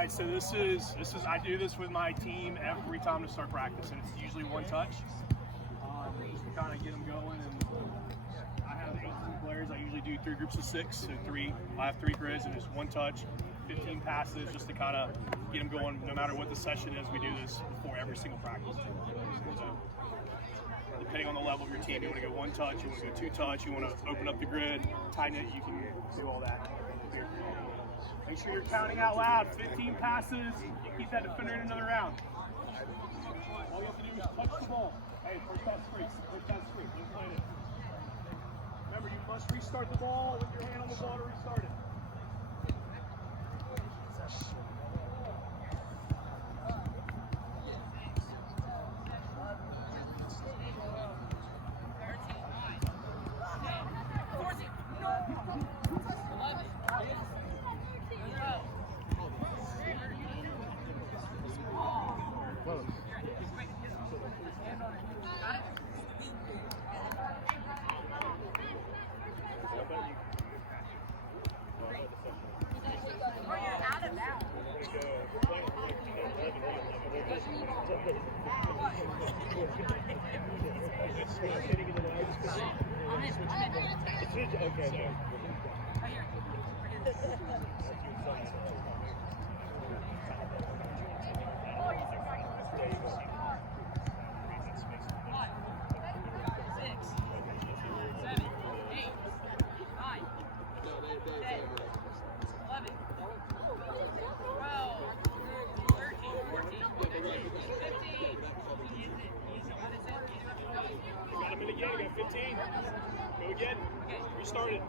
right, so this is I do this with my team every time to start practice, and it's usually one touch, just to kind of get them going. And I have 18 players. I usually do 3 groups of 6, so I have 3 grids, and it's one touch, 15 passes, just to kind of get them going. No matter what the session is, we do this before every single practice. So, depending on the level of your team, you want to go 1 touch, you want to go 2 touch, you want to open up the grid, tighten it, you can do all that. Make sure you're counting out loud. 15 passes. You keep that defender in another round. All you have to do is touch the ball. Hey, first pass free. First pass free. Don't play it. Remember, you must restart the ball with your hand on the ball to restart it. Again, you got 15. Go again. Restart it.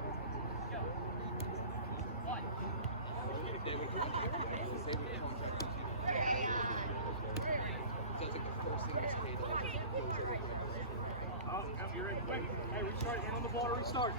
Oh, you're in quick. Hey, restart. Hand on the ball to restart.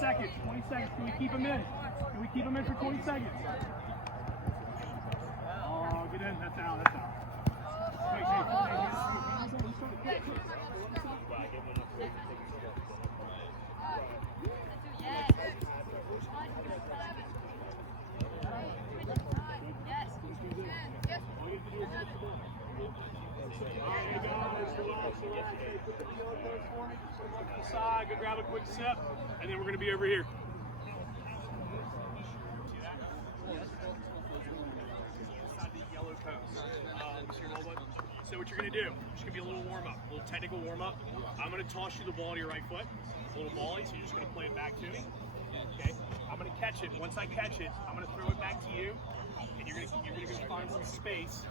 Seconds. 20 seconds. Can we keep him in? Can we keep him in for 20 seconds? Oh, get in. That's out. That's out. Side, go grab a quick sip, and then we're going to be over here. Inside the yellow cones. So what you're going to do, it's going to be a little warm-up, a little technical warm-up. I'm going to toss you the ball to your right foot, a little volley, so you're just going to play it back to me. Okay? I'm going to catch it. Once I catch it, I'm going to throw it back to you, and you're going to go find some space.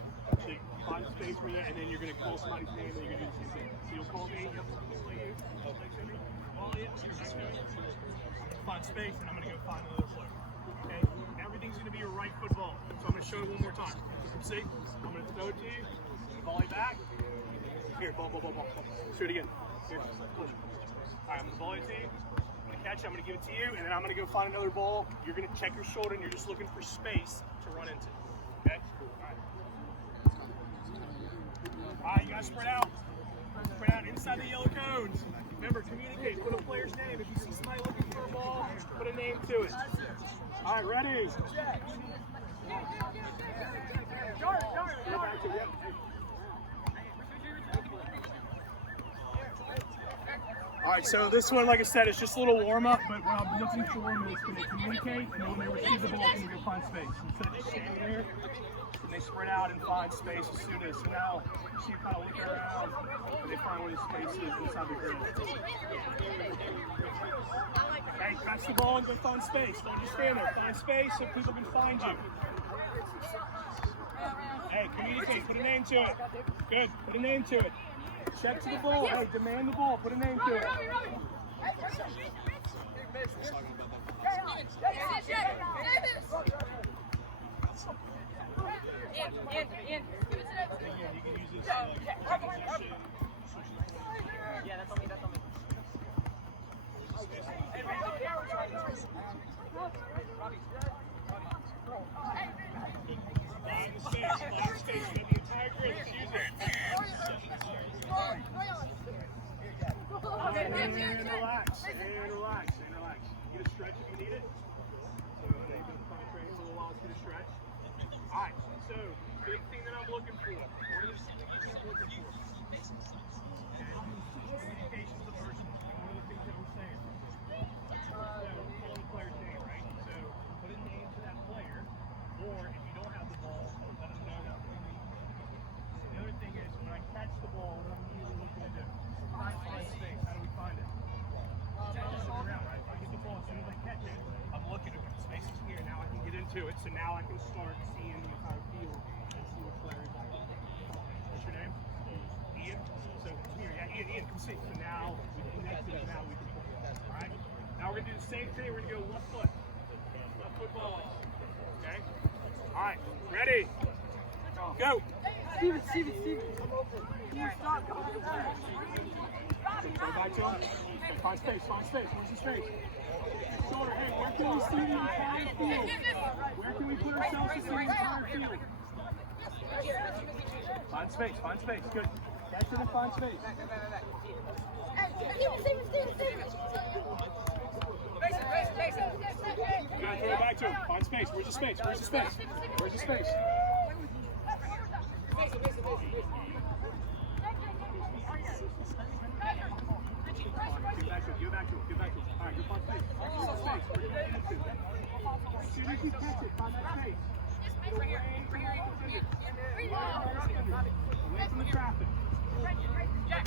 So find space for you, and then you're going to call somebody's name, and you're going to do the same thing. So you'll call me, find space, and I'm going to go find another player. Okay? Everything's going to be your right foot ball. So I'm going to show it one more time. See? I'm going to throw it to you, volley back. Here, ball. Shoot it again. Here, push. All right, I'm going to volley it to you. I'm going to catch it, I'm going to give it to you, and then I'm going to go find another ball. You're going to check your shoulder, and you're just looking for space to run into. Okay? All right, you guys spread out. Spread out inside the yellow cones. Remember, communicate. Put a player's name. If you see somebody looking for a ball, put a name to it. All right, ready? All right, so this one, like I said, it's just a little warm-up, but what I'm looking for is can they communicate, and when they receive the ball, can they go find space? Instead of just standing there, and they spread out and find space as soon as. So now, you see kind of looking around, and they find where the space is inside the grid. Okay, catch the ball and go find space. Don't just stand there. Find space so people can find you. Hey, communicate. Put a name to it. Good. Put a name to it. Check to the ball. Hey, demand the ball. Put a name to it. Yeah, that's on me. Robbie. looking for? What are the things that I'm looking for? Communication is the first one. One of the things that I'm saying. Call the player's name, right? So put a name to that player, or if you don't have the ball, let them know that. The other thing is when I catch the ball, what I'm usually looking to do. Find space. How do we find it? Around, right? If I get the ball, as soon as I catch it, I'm looking at the space is here. Now I can get into it, so now I can start seeing the entire field and see what players are. What's your name? Ian. So here, yeah, Ian, come see. So now we connected it. Now we can put it. All right. Now we're gonna do the same thing. We're gonna go left foot ball. Okay. All right. Ready? Go. Steven. Can you stop? Go back to him. Find space. Where's the space? Shoulder, hey, where can we see the entire field? Where can we put ourselves to see the entire field? Find space. Good. Back to the find space. You gotta throw it back to him. Find space. Where's the space? Get back to him. All right, go find space. As soon as you catch it, find that space. Away from the traffic. Jack.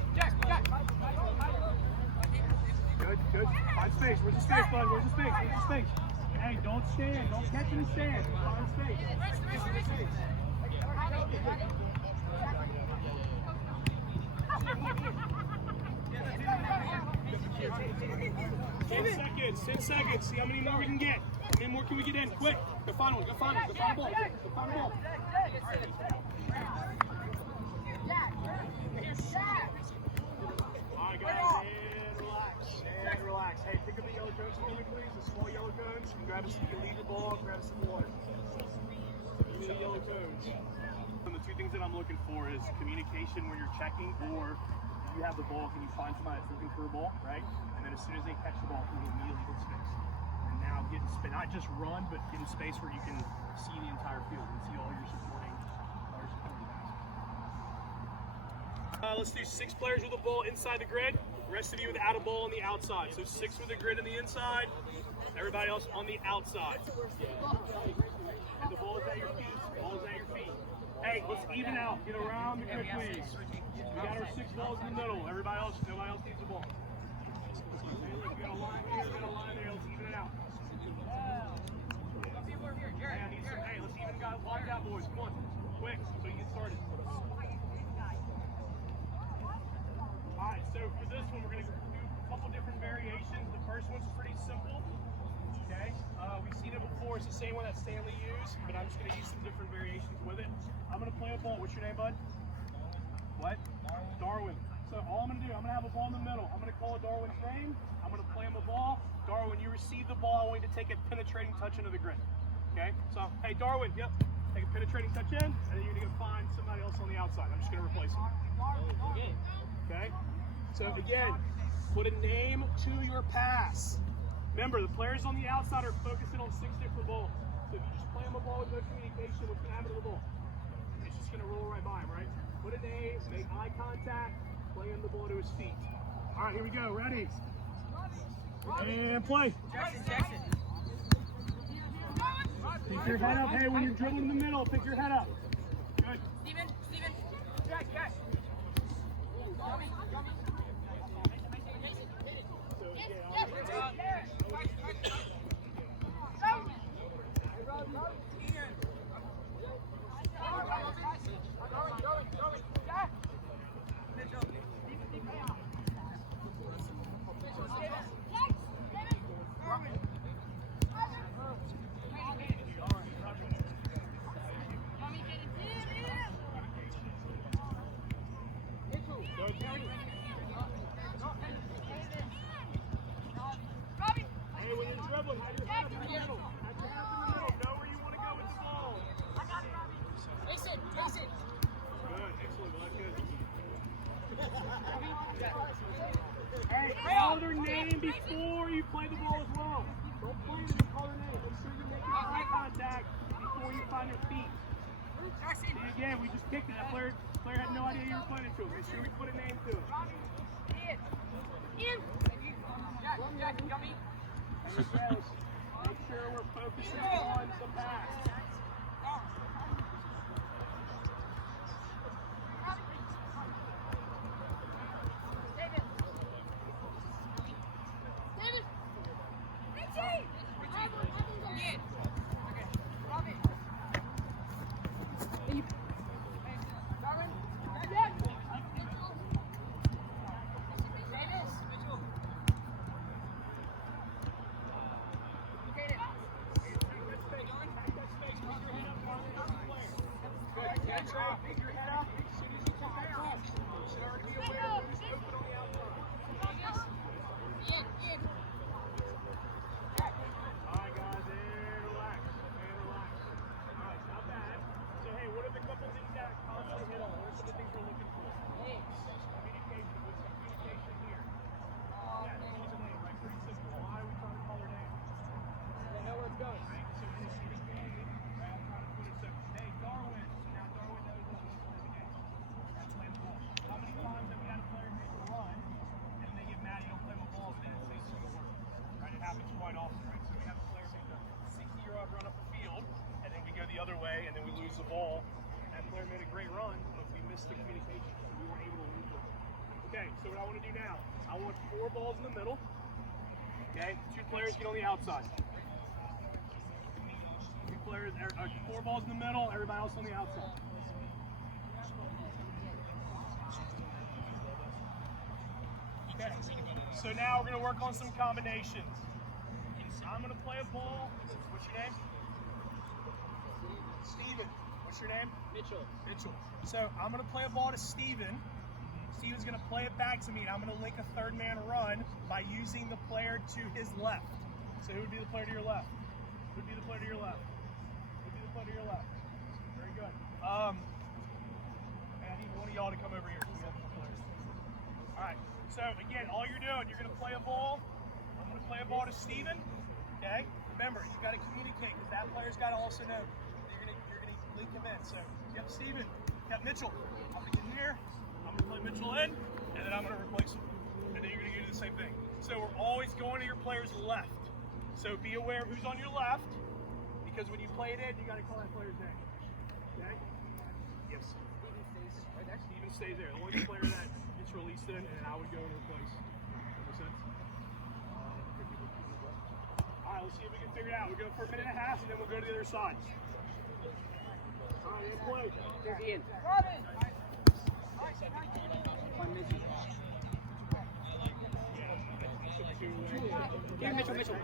Good. Find space. Where's the space, bud? Where's the space? Hey, don't stand. Don't catch in the stand. Find space. 10 seconds. See how many more we can get. How many more can we get in? Quick. Go find one. Go find the ball. All right, guys. And relax. Hey, pick up the yellow cones for me, please. The small yellow cones. You can grab you can leave the ball, grab some water. Give me the yellow cones. And the two things that I'm looking for is communication when you're checking, or if you have the ball, can you find somebody that's looking for a ball, right? And then as soon as they catch the ball, can you immediately get space? And now get in space, not just run, but get in space where you can see the entire field and see all your supporting guys. Let's do 6 players with the ball inside the grid. The rest of you without a ball on the outside. So 6 with the grid on the inside. Everybody else on the outside. And the ball is at your feet. Hey, let's even out. Get around the grid, please. We got our 6 balls in the middle. Nobody else needs the ball. We got a line here, let's even it out. Hey, let's even line it out, boys. Come on. Quick, so you get started. Alright, so for this one, we're going to do a couple different variations. The first one's pretty simple. Okay? We've seen it before. It's the same one that Stanley used, but I'm just going to use some different variations with it. I'm going to play a ball. What's your name, bud? What? Darwin. So all I'm going to do, I'm going to have a ball in the middle. I'm going to call Darwin's name. I'm going to play him a ball. Darwin, you receive the ball. I want you to take a penetrating touch into the grid. Okay? So, hey, Darwin, yep. Take a penetrating touch in, and then you're going to go find somebody else on the outside. I'm just going to replace him. Okay? So again, put a name to your pass. Remember, the players on the outside are focusing on 6 different balls. So if you just play him a ball with no communication, what's going to happen to the ball? It's just going to roll right by him, right? Put a name, make eye contact, play him the ball to his feet. All right, here we go. Ready? And play. Jackson. Pick your head up. Hey, when you're dribbling in the middle, pick your head up. Good. Steven. Jack. Call their name before you play the ball as well. Don't play it and call their name. Make sure you're making eye contact before you find their feet. Jackson. See, again, we just kicked it. That player had no idea you were playing it to him. Make sure we put a name to it. In. Jack, you got me? Make sure we're focusing on the pass. Other way, and then we lose the ball. That player made a great run, but we missed the communication, so we weren't able to lose it. Okay, so what I want to do now, I want 4 balls in the middle. Okay, 2 players get on the outside. 2 players, 4 balls in the middle, everybody else on the outside. Okay, so now we're going to work on some combinations. I'm going to play a ball. What's your name? Steven. What's your name? Mitchell. So I'm going to play a ball to Steven. Steven's going to play it back to me, and I'm going to link a third man run by using the player to his left. So who would be the player to your left? Who would be the player to your left? Who would be the player to your left? Very good. And I need one of y'all to come over here. So we have more players. All right. So again, all you're doing, you're going to play a ball. I'm going to play a ball to Steven. Okay. Remember, you got to communicate because that player's got to also know. You're gonna link him in. So you have Steven, you have Mitchell. I'm gonna get in here. I'm gonna play Mitchell in, and then I'm gonna replace him. And then you're gonna do the same thing. So we're always going to your player's left. So be aware of who's on your left, because when you play it in, you gotta call that player's name. Okay? Yes. Steven stays there. The only player that gets released in, and then I would go and replace. Makes sense? All right, let's see if we can figure it out. We'll go for a minute and a half, and then we'll go to the other side. All right, in play. Ian. Mitchell.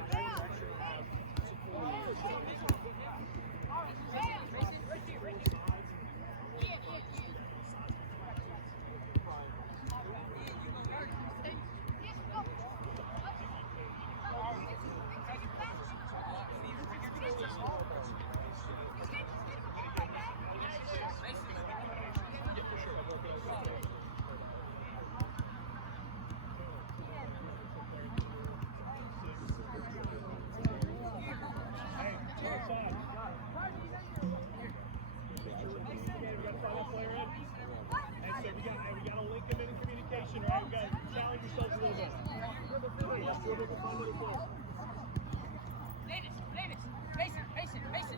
Mason.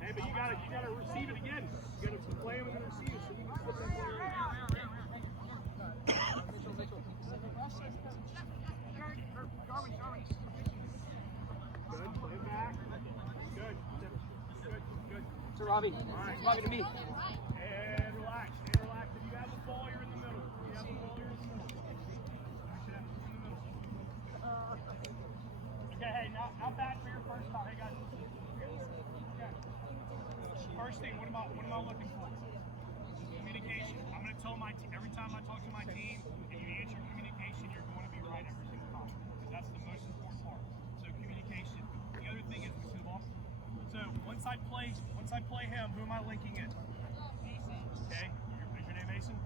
Hey, but you gotta receive it again. You gotta play him and then receive it. So you can flip that player in. Good, play it back. Good. To Robbie. Right. Robbie to me. And relax. If you have the ball, you're in the middle. You should have it in the middle. Okay, hey, not bad for your first time. Hey, guys. Okay. First thing, what am I looking for? Communication. I'm going to tell my team, every time I talk to my team, and you answer communication, you're going to be right every single time. Because that's the most important part. who am I linking in? Okay, is your name Mason?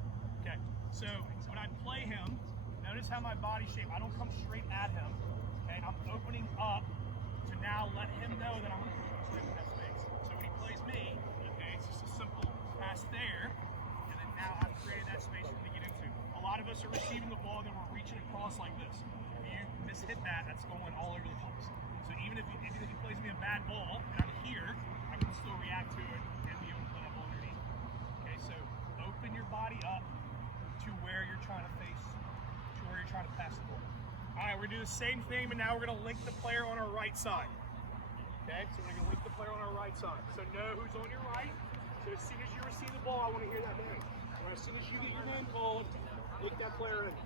Okay, so when I play him, notice how my body shape, I don't come straight at him. Okay, I'm opening up to now let him know that I'm going to play with that space. So when he plays me, okay, it's just a simple pass there, and then now I've created that space for him to get into. A lot of us are receiving the ball and then we're reaching across like this. If you mishit that, that's going all over the place. So even if he plays me a bad ball and I'm here, I can still react to it and be able to play that ball underneath. Okay, so open your body up to where you're trying to face, to where you're trying to pass the ball. All right, we're gonna do the same thing, but now we're gonna link the player on our right side. Okay, so we're gonna link the player on our right side. So know who's on your right. So as soon as you receive the ball, I want to hear that name. Or as soon as you get your name called, link that player in.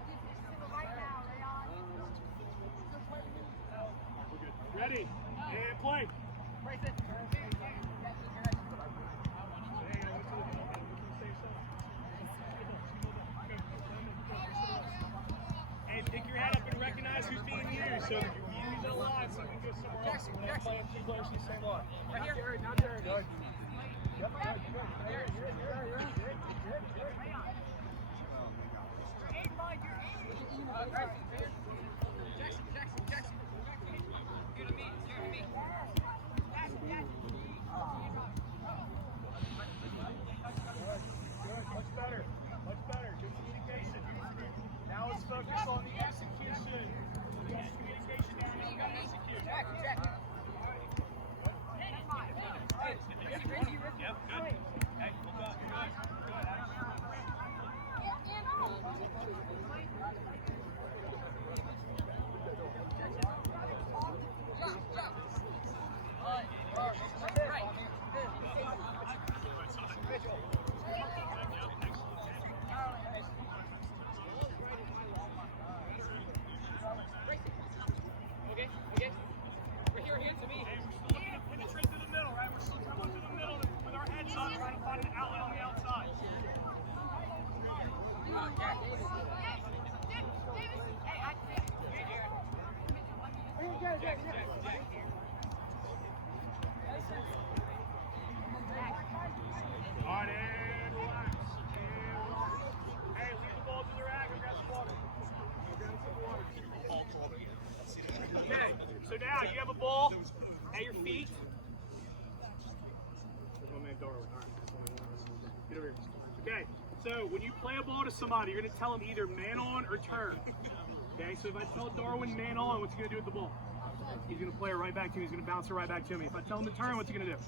We're good. Ready? And play. Hey, pick your head up and recognize who's being used. So if you're being used a lot, so we can go somewhere else. We're not playing two players in the same line. Right here. Jared, now Jared. Good. Yep. Jackson. Here to me. Much better. Good communication. Now let's focus on the execution. Use communication now. You got to execute. Jack. Yep, good. Hey, look up. Good. Okay. We're here to me. Hey, we're still looking to penetrate through the middle, right? We're still coming through the middle with our heads up, trying to find an outlet on the outside. All right, and relax. Hey, leave the ball to the rack and grab some water. Okay, so now you have a ball at your feet. There's my man Darwin. All right, get over here. Okay, so when you play a ball to somebody, you're going to tell them either man on or turn. Okay, so if I tell Darwin man on, what's he going to do with the ball? He's going to play it right back to me. He's going to bounce it right back to me. If I tell him to turn, what's he going to do?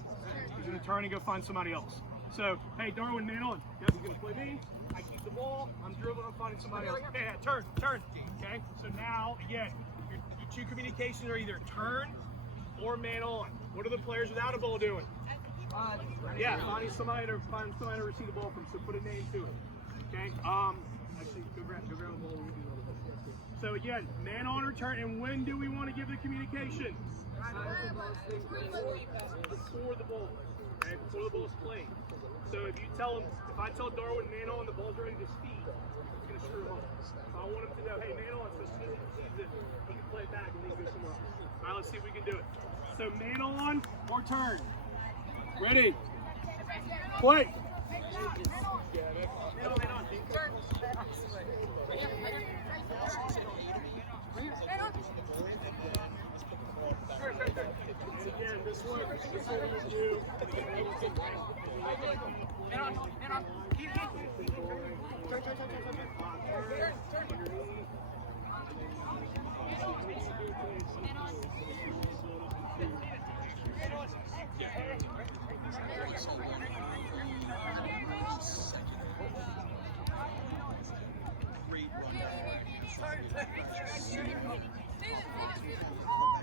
He's going to turn and go find somebody else. So, hey, Darwin, man on. Yep, he's going to play me. I keep the ball. I'm dribbling. I'm finding somebody else. Yeah, turn. Okay, so now, again, your two communications are either turn or man on. What are the players without a ball doing? Yeah, finding somebody to receive the ball from. So put a name to it. Okay. Actually, go grab the ball. So again, man on or turn. And when do we want to give the communication? Before the ball. Okay, before the ball is played. So if I tell Darwin man on, the ball's ready to speed, it's going to screw him up. So I want him to know, hey, man on, so as soon as he sees it, he can play it back and then go somewhere else. All right, let's see if we can do it. So man on or turn. Ready? Play. Man on. Turn. Again, this one you do. Man on. Keep.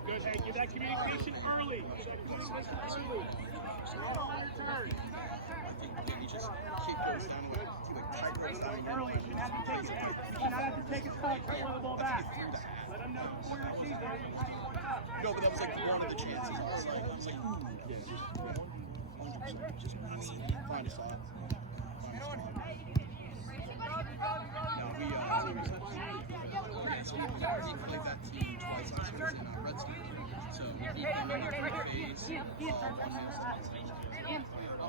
Good, hey, give that communication early. Early, you should have to take it. You should not have to take it back, play the ball back. Let them know before you receive that. No, but that was like one of the chances. I was like, ooh, yeah, just find a shot. So we played that team twice last year in red zone. So he came in the face,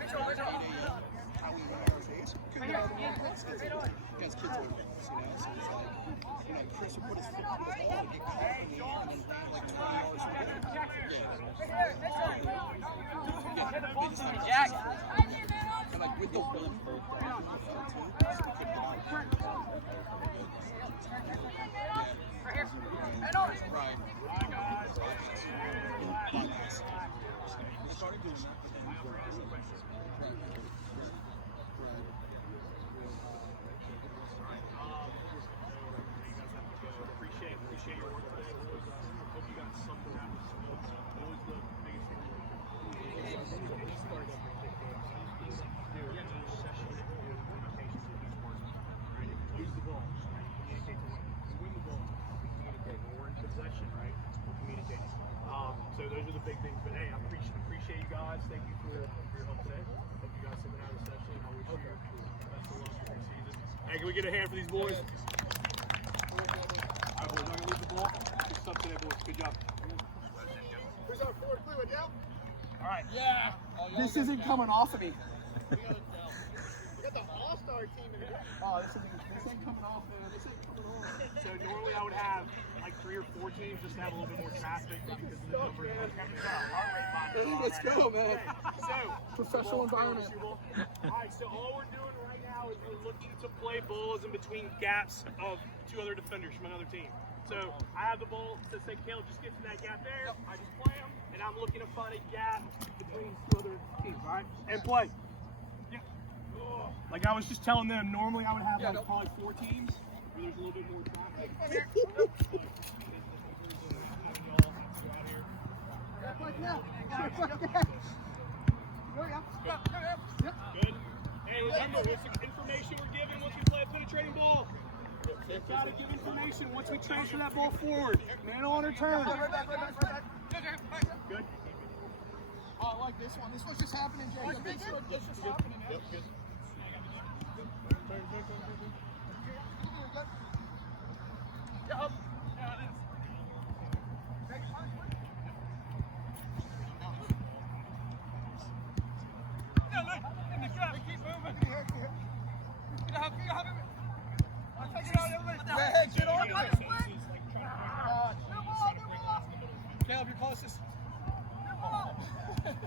how we run our days. Because he has kids with us, you know. So it's like, you know, Chris would put his foot on the ball and get caught in the air and then like $20 for it. Jack. And like with the one bird down, we felt too, so we couldn't get out. Right. We started doing that, but then we worked on it. Appreciate your work today. Hope you got something out of this. Always the biggest thing. Any sport that we take session communications with each person. Right? If you lose the ball, communicate to win. If you win the ball, communicate. When we're in possession, right? We're communicating. So those are the big things. But hey, I appreciate you guys. Thank you for your help today. Hope you got something out of the session. I wish you best of luck for the season. Hey, can we get a hand for these boys? All right, boys, I'm going to leave the ball. Good stuff today, boys. Good job. Who's our forward blue, Adele? All right. Yeah. This isn't coming off of me. We got the all-star team in here. Oh, this ain't coming off, man. This ain't coming off. So normally I would have like 3 or 4 teams just to have a little bit more traffic because of the number of Let's go, man. So, Professional environment. All right, so all we're doing right now is we're looking to play balls in between gaps of 2 other defenders from another team. So I have the ball to say, Caleb, just get to that gap there. I just play them, and I'm looking to find a gap between 2 other teams, all right? And play. Yeah. Like I was just telling them, normally I would have like probably 4 teams where there's a little bit more traffic. Good. Hey, remember, it's the information we're giving once we play a penetrating ball. We've got to give information once we transfer that ball forward. Man on or turn. Good. Oh, I like this one. This one's just happening, Jacob. This is happening. Yep, good. Caleb, you're closest.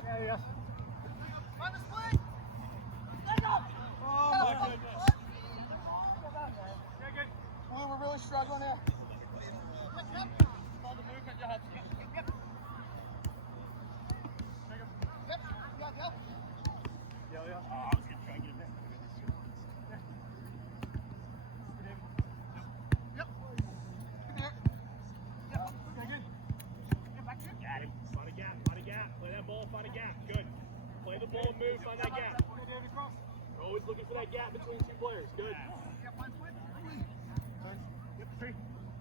Yeah. Oh, my goodness. Blue, we're really struggling there. Yeah. Oh, I was going to try and get it in. Got him. Find a gap. Play that ball, find a gap. Good. Play the ball, move, find that gap. Always looking for that gap between 2 players. Good. Hey,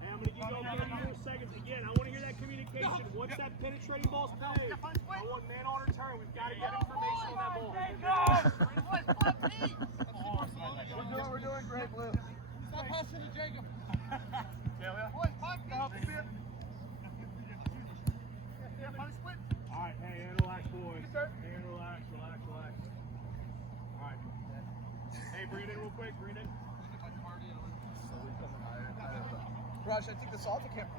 I'm going to give you all 30 more seconds. Again, I want to hear that communication. Once that penetrating ball's played, I want man on return. We've got to get information on that ball. We're doing great, Blue. Stop passing to Jacob. All right, hey, and relax, boys. And relax. All right. Hey, bring it in real quick. Bring it in. Raj, I think the salty camera.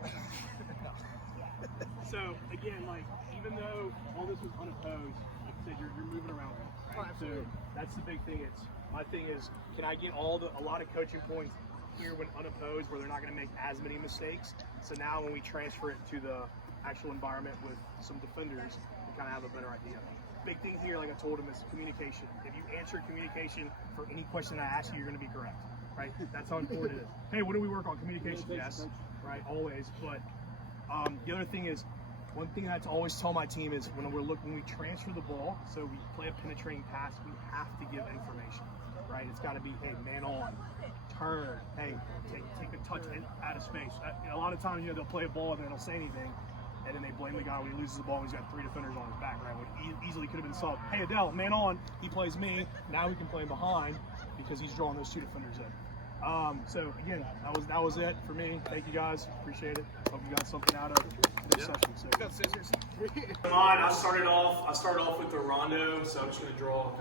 So, again, like, even though all this was unopposed, like I said, you're moving around. Right? So, that's the big thing. My thing is, can I get a lot of coaching points here when unopposed where they're not going to make as many mistakes? So now when we transfer it to the actual environment with some defenders, we kind of have a better idea. Big thing here, like I told him, is communication. If you answer communication for any question I ask you, you're going to be correct. Right? That's how important it is. Hey, what do we work on? Communication, yes. Right, always. But the other thing is, one thing I have to always tell my team is when we transfer the ball, so we play a penetrating pass, we have to give information. Right? It's got to be, hey, man on, turn, hey, take a touch out of space. A lot of times, they'll play a ball and they don't say anything, and then they blame the guy when he loses the ball and he's got 3 defenders on his back. Right? What easily could have been solved. Hey, Adele, man on, he plays me. Now we can play him behind because he's drawing those 2 defenders in. So again, that was it for me. Thank you guys, appreciate it. Hope you got something out of this session. So. Got scissors. Mine, I started off with the rondo, so I'm just gonna draw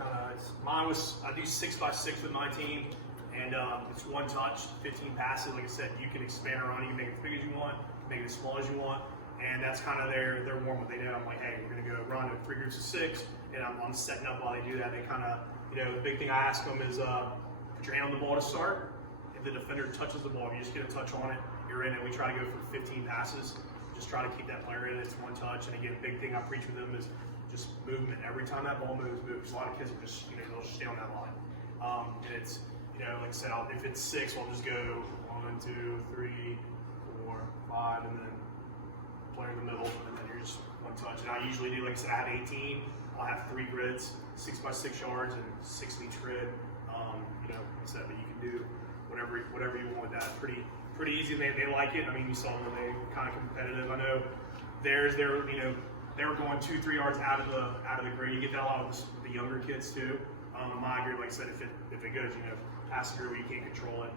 mine was, I do 6x6 with my team, and it's one touch, 15 passes. Like I said, you can expand around, you can make it as big as you want, make it as small as you want, and that's kind of their warm-up. They know I'm like, hey, we're gonna go rondo 3 groups of 6, and I'm setting up while they do that. They kind of, the big thing I ask them is put your hand on the ball to start. If the defender touches the ball, if you just get a touch on it, you're in, and we try to go for 15 passes. Just try to keep that player in. It's one touch, and again, big thing I preach with them is just movement. Every time that ball moves. A lot of kids will just, they'll just stay on that line. And it's, like I said, if it's 6, I'll just go 1, 2, 3, 4, 5, and then player in the middle, and then you're just one touch. And I usually do, like I said, I have 18. I'll have 3 grids, 6x6 yards, and 6 in each grid. Like I said, but you can do whatever you want with that. Pretty easy. They like it. I mean, you saw them, they kind of competitive. I know they were going 2-3 yards out of the grid. You get that a lot with the younger kids too. My grid, like I said, if it goes, past the grid where you can't control it,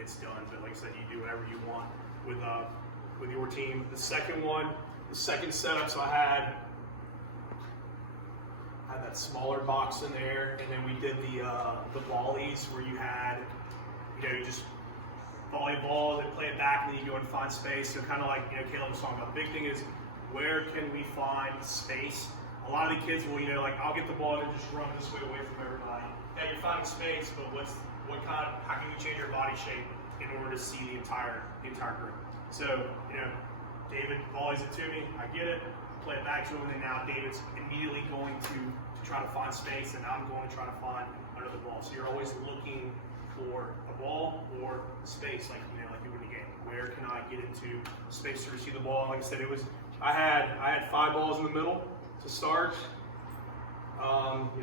it's done. But like I said, you do whatever you want with your team. The second setup, so I had that smaller box in there, and then we did the volleys where you had, you just volleyball, then play it back, and then you go and find space. So kind of like, Caleb was talking about, the big thing is, where can we find space? A lot of the kids will, I'll get the ball and just run this way away from everybody. Yeah, you're finding space, but how can you change your body shape in order to see the entire group? So, David volleys it to me, I get it, play it back to him, and now David's immediately going to try to find space, and I'm going to try to find another ball. So you're always looking for a ball or space, like you would in a game. Where can I get into space to receive the ball? Like I said, I had 5 balls in the middle to start.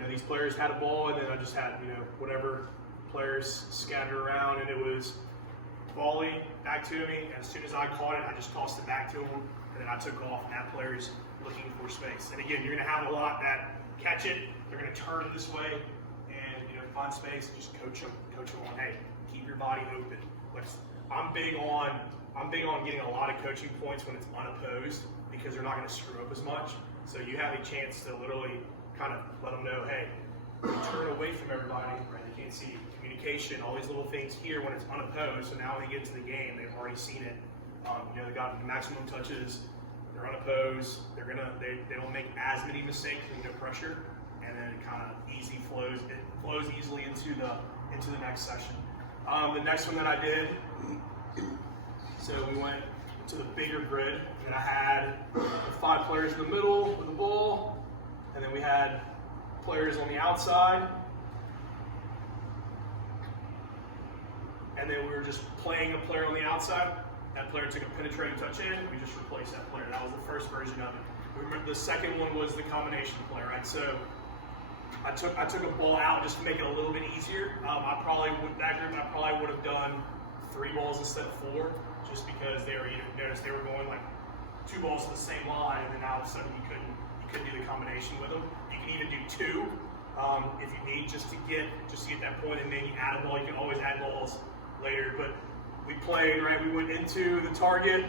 These players had a ball, and then I just had whatever players scattered around, and it was volley back to me. And as soon as I caught it, I just tossed it back to him, and then I took off. And that player's looking for space. And again, you're going to have a lot that catch it. They're going to turn this way and find space. And just coach them on, hey, keep your body open. I'm big on getting a lot of coaching points when it's unopposed, because they're not going to screw up as much. So you have a chance to literally kind of let them know, hey, turn away from everybody, right? They can't see communication, all these little things here when it's unopposed. So now when they get into the game, they've already seen it. They got the maximum touches. They're unopposed. They don't make as many mistakes with no pressure, and then it kind of flows easily into the next session. The next one that I did, so we went to the bigger grid, and I had 5 players in the middle with the ball, and then we had players on the outside, and then we were just playing a player on the outside. That player took a penetrating touch in, we just replaced that player. That was the first version of it. Remember, the second one was the combination play, right? So I took a ball out just to make it a little bit easier. I probably would have done 3 balls instead of 4, just because they were going like 2 balls to the same line, and then all of a sudden you couldn't do the combination with them. You can even do 2 if you need, just to get that point, and then you add a ball. You can always add balls later, but we played, right? We went into the target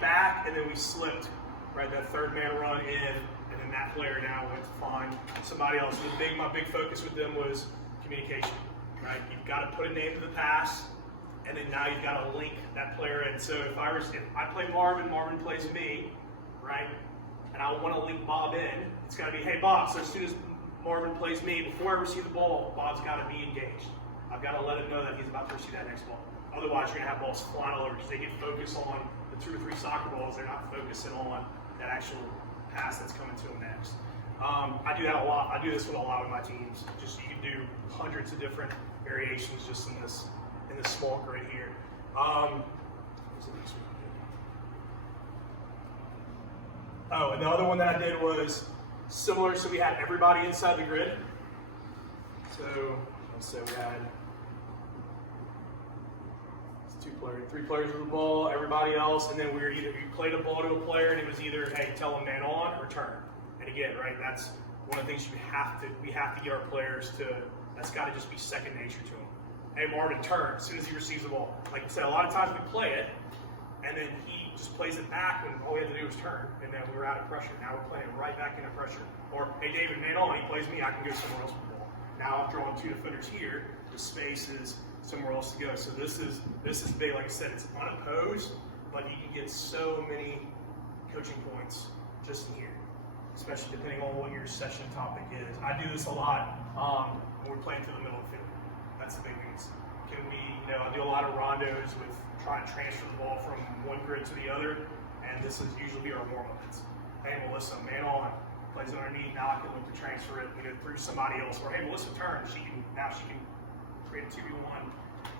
back, and then we slipped, right? That third man run in, and then that player now went to find somebody else. My big focus with them was communication, right? You've got to put a name to the pass, and then now you've got to link that player in. So if I play Marvin plays me, right? And I want to link Bob in, it's got to be, hey Bob, so as soon as Marvin plays me, before I receive the ball, Bob's got to be engaged. I've got to let him know that he's about to receive that next ball. Otherwise, you're going to have balls flying all over, because they get focused on the 2 or 3 soccer balls. They're not focusing on that actual pass that's coming to them next. I do that a lot. I do this with a lot of my teams. Just, you can do hundreds of different variations just in this small grid here. What's the next one? Oh, and the other one that I did was similar. So we had everybody inside the grid. So let's say we had 3 players with the ball, everybody else, and then you played a ball to a player, and it was either, hey, tell them man on or turn. And again, right, that's one of the things we have to get our players to. That's got to just be second nature to them. hey, Marvin, turn as soon as he receives the ball. Like I said, a lot of times we play it, and then he just plays it back when all we had to do was turn, and then we were out of pressure. Now we're playing right back into pressure. Or, hey, David, man on, he plays me, I can go somewhere else with the ball. Now I'm drawing 2 defenders here, the space is somewhere else to go. So this is big. Like I said, it's unopposed, but you can get so many coaching points just in here, especially depending on what your session topic is. I do this a lot when we're playing through the middle of the field. That's the big thing. Can we, I do a lot of rondos with trying to transfer the ball from one grid to the other, and this is usually our warm-up. It's, hey, Melissa, man on, plays underneath, now I can look to transfer it through somebody else. Or, hey, Melissa, turn. She can create a 2v1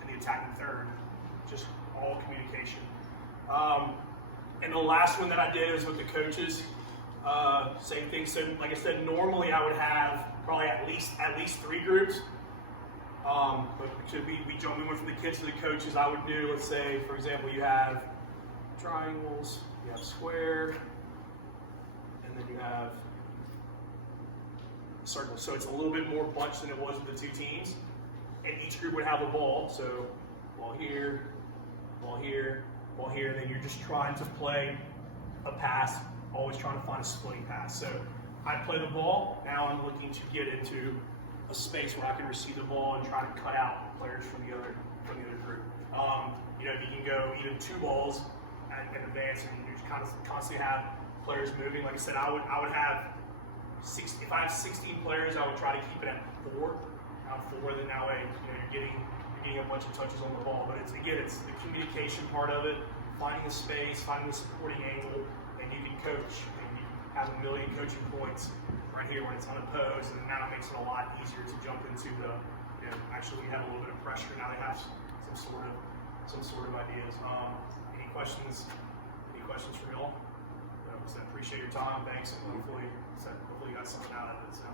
in the attacking third. Just all communication. And the last one that I did is with the coaches. Same thing. So, like I said, normally I would have probably at least 3 groups. But we went from the kids to the coaches. I would do, let's say, for example, you have triangles, you have square, and then you have circles. So it's a little bit more bunched than it was with the 2 teams. And each group would have a ball. So ball here, ball here, ball here. And then you're just trying to play a pass, always trying to find a splitting pass. So I play the ball. Now I'm looking to get into a space where I can receive the ball and try to cut out players from the other group. You can go even 2 balls and advance, and you just constantly have players moving. Like I said, I would have if I have 16 players, I would try to keep it at 4. Then that way, you're getting a bunch of touches on the ball. But it's the communication part of it, finding the space, finding the supporting angle, and you can coach. And you have a million coaching points right here when it's unopposed, and now it makes it a lot easier to jump into the. Actually, we have a little bit of pressure now. They have some sort of ideas. Any questions? Any questions from y'all? So appreciate your time. Thanks, and hopefully you got something out of it. So.